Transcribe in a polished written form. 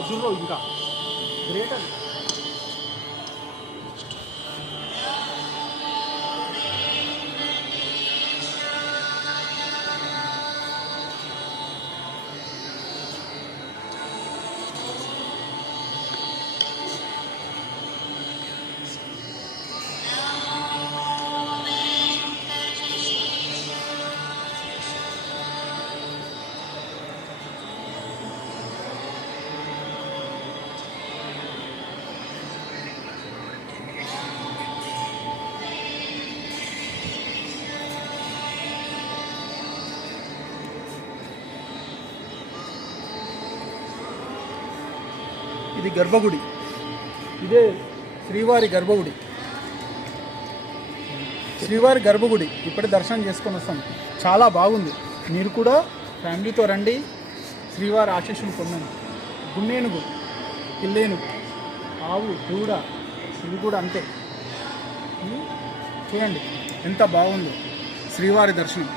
అజుర్లో ఇంకా గ్రేట్ అది. ఇది గర్భగుడి, ఇదే శ్రీవారి గర్భగుడి. శ్రీవారి గర్భగుడి ఇప్పుడే దర్శనం చేసుకొని వస్తాం. చాలా బాగుంది. మీరు కూడా ఫ్యామిలీతో రండి, శ్రీవారి ఆశీస్సులు పొందండి. గున్నేనుగు, పిల్లేనుగు, ఆవు, దూడ, ఇవి కూడా అంతే. చూడండి ఎంత బాగుందో శ్రీవారి దర్శనం.